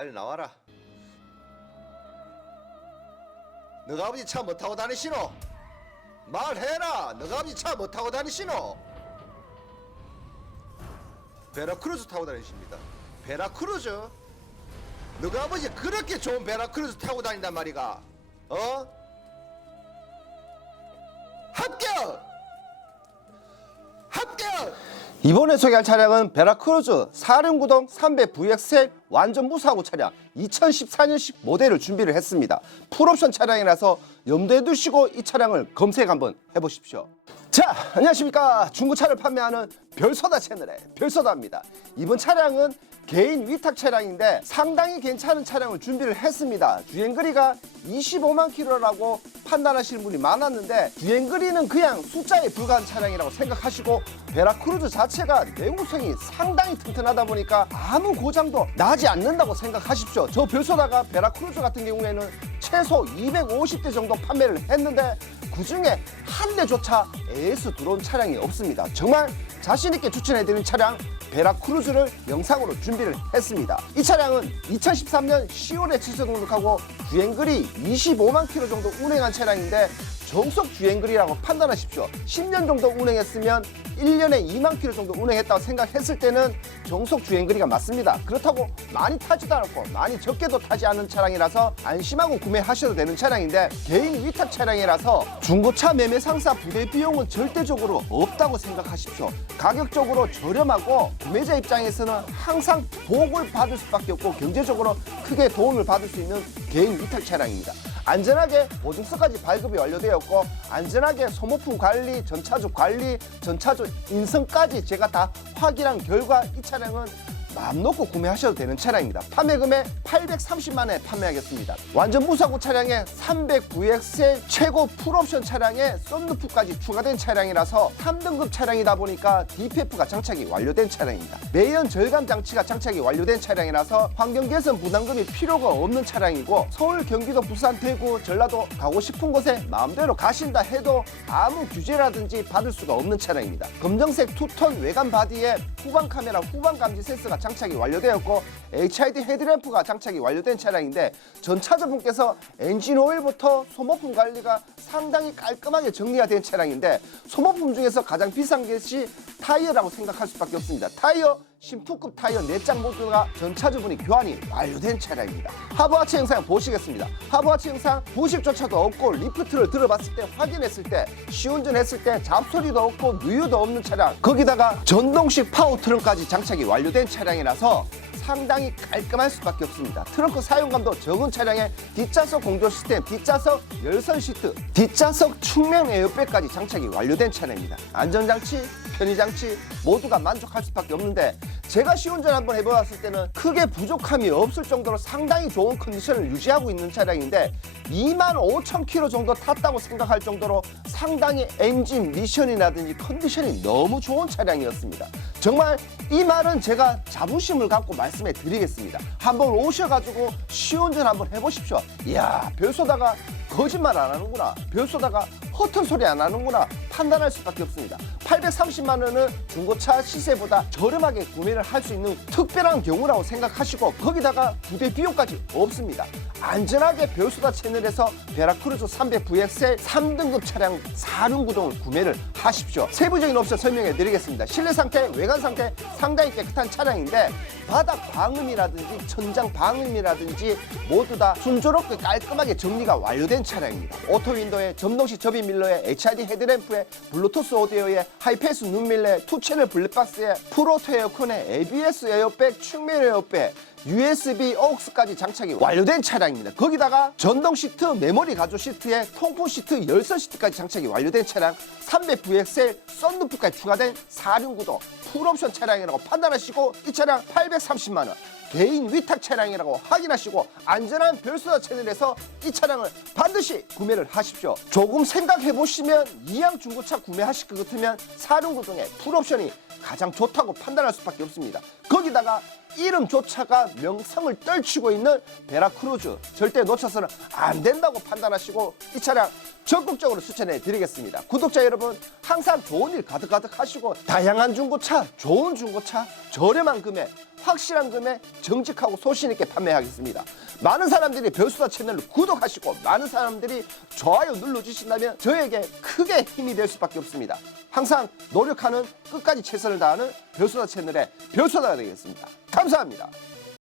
빨리 나와라. 너가 아버지 차못 타고 다니시노? 말해라. 너가 아버지 차못 타고 다니시노? 베라크루즈 타고 다니십니다. 베라크루즈? 너가 아버지 그렇게 좋은 베라크루즈 타고 다닌단 말이가? 어? 합격! 합격! 이번에 소개할 차량은 베라크루즈 4륜구동 300VXL 완전 무사고 차량 2014년식 모델을 준비를 했습니다. 풀옵션 차량이라서 염두에 두시고 이 차량을 검색 한번 해보십시오. 자, 안녕하십니까. 중고차를 판매하는 별소다 채널의 별소다입니다. 이번 차량은 개인 위탁 차량인데 상당히 괜찮은 차량을 준비를 했습니다. 주행거리가 25만 킬로라고 판단하시는 분이 많았는데 주행거리는 그냥 숫자에 불과한 차량이라고 생각하시고 베라크루즈 자체가 내구성이 상당히 튼튼하다 보니까 아무 고장도 나지 않는다고 생각하십시오. 저 별소다가 베라크루즈 같은 경우에는 최소 250대 정도 판매를 했는데 그 중에 한 대조차 AS 들어온 차량이 없습니다. 정말 자신있게 추천해드리는 차량 베라크루즈를 영상으로 준비를 했습니다. 이 차량은 2013년 10월에 출석 등록하고 주행거리 25만 킬로 정도 운행한 차량인데 정속 주행 거리라고 판단하십시오. 10년 정도 운행했으면 1년에 2만 킬로 정도 운행했다고 생각했을 때는 정속 주행 거리가 맞습니다. 그렇다고 많이 타지도 않고 많이 적게도 타지 않은 차량이라서 안심하고 구매하셔도 되는 차량인데 개인 위탁 차량이라서 중고차 매매 상사 부대 비용은 절대적으로 없다고 생각하십시오. 가격적으로 저렴하고 구매자 입장에서는 항상 복을 받을 수밖에 없고 경제적으로 크게 도움을 받을 수 있는 개인 위탁 차량입니다. 안전하게 보증서까지 발급이 완료되었고 안전하게 소모품 관리, 전차주 관리, 전차주 인성까지 제가 다 확인한 결과 이 차량은 마음 놓고 구매하셔도 되는 차량입니다. 판매 금액 830만 원에 판매하겠습니다. 완전 무사고 차량에 300VX의 최고 풀옵션 차량에 썬루프까지 추가된 차량이라서 3등급 차량이다 보니까 DPF가 장착이 완료된 차량입니다. 매연 절감 장치가 장착이 완료된 차량이라서 환경 개선 부담금이 필요가 없는 차량이고 서울, 경기도, 부산, 대구, 전라도 가고 싶은 곳에 마음대로 가신다 해도 아무 규제라든지 받을 수가 없는 차량입니다. 검정색 투톤 외관 바디에 후방 카메라 후방 감지 센서가 장착이 완료되었고 HID 헤드램프가 장착이 완료된 차량인데 전차주분께서 엔진 오일부터 소모품 관리가 상당히 깔끔하게 정리가 된 차량인데 소모품 중에서 가장 비싼 것이 타이어라고 생각할 수밖에 없습니다. 타이어 신품급 타이어 4장 모두가 전차주분이 교환이 완료된 차량입니다. 하부하체 영상 보시겠습니다. 하부하체 영상 부식조차도 없고 리프트를 들어봤을 때 확인했을 때 시운전 했을 때 잡소리도 없고 누유도 없는 차량 거기다가 전동식 파워 트렁까지 장착이 완료된 차량이라서 상당히 깔끔할 수밖에 없습니다. 트렁크 사용감도 적은 차량에 뒷좌석 공조 시스템, 뒷좌석 열선 시트, 뒷좌석 측면 에어백까지 장착이 완료된 차량입니다. 안전장치, 편의장치 모두가 만족할 수밖에 없는데 제가 시운전 한번 해보았을 때는 크게 부족함이 없을 정도로 상당히 좋은 컨디션을 유지하고 있는 차량인데 2만 5천 킬로 정도 탔다고 생각할 정도로 상당히 엔진 미션이라든지 컨디션이 너무 좋은 차량이었습니다. 정말 이 말은 제가 자부심을 갖고 말씀해 드리겠습니다. 한번 오셔가지고 시운전 한번 해보십시오. 이야, 별소다가 거짓말 안 하는구나. 별소다가 허튼 소리 안 하는구나. 판단할 수밖에 없습니다. 830만 원은 중고차 시세보다 저렴하게 구매를 할 수 있는 특별한 경우라고 생각하시고 거기다가 부대 비용까지 없습니다. 안전하게 별수다 채널에서 베라크루즈 300VXL 3등급 차량 4륜 구동을 구매를 하십시오. 세부적인 옵션 설명해 드리겠습니다. 실내 상태, 외관 상태 상당히 깨끗한 차량인데 바닥 방음이라든지 천장 방음이라든지 모두 다 순조롭게 깔끔하게 정리가 완료된 차량입니다. 오토 윈도에 전동식 접이 밀러에 HID 헤드램프에 블루투스 오디오에 하이패스 눈밀러에 투 채널 블랙박스에 프로토 에어컨에 ABS 에어백, 측면 에어백 USB AUX까지 장착이 완료된 차량입니다. 거기다가 전동 시트, 메모리 가죽 시트에 통풍 시트, 열선 시트까지 장착이 완료된 차량 300VXL 썬루프까지 추가된 4륜구도 풀옵션 차량이라고 판단하시고 이 차량 830만 원 개인 위탁 차량이라고 확인하시고 안전한 별수다 채널에서 이 차량을 반드시 구매를 하십시오. 조금 생각해 보시면 이양 중고차 구매하실 것 같으면 사륜구동의 풀옵션이 가장 좋다고 판단할 수밖에 없습니다. 거기다가 이름조차가 명성을 떨치고 있는 베라크루즈 절대 놓쳐서는 안 된다고 판단하시고 이 차량 적극적으로 추천해 드리겠습니다. 구독자 여러분 항상 좋은 일 가득가득 하시고 다양한 중고차, 좋은 중고차, 저렴한 금액 확실한 금에 정직하고 소신 있게 판매하겠습니다. 많은 사람들이 별수다 채널을 구독하시고 많은 사람들이 좋아요 눌러주신다면 저에게 크게 힘이 될 수밖에 없습니다. 항상 노력하는 끝까지 최선을 다하는 별수다 채널의 별수다가 되겠습니다. 감사합니다.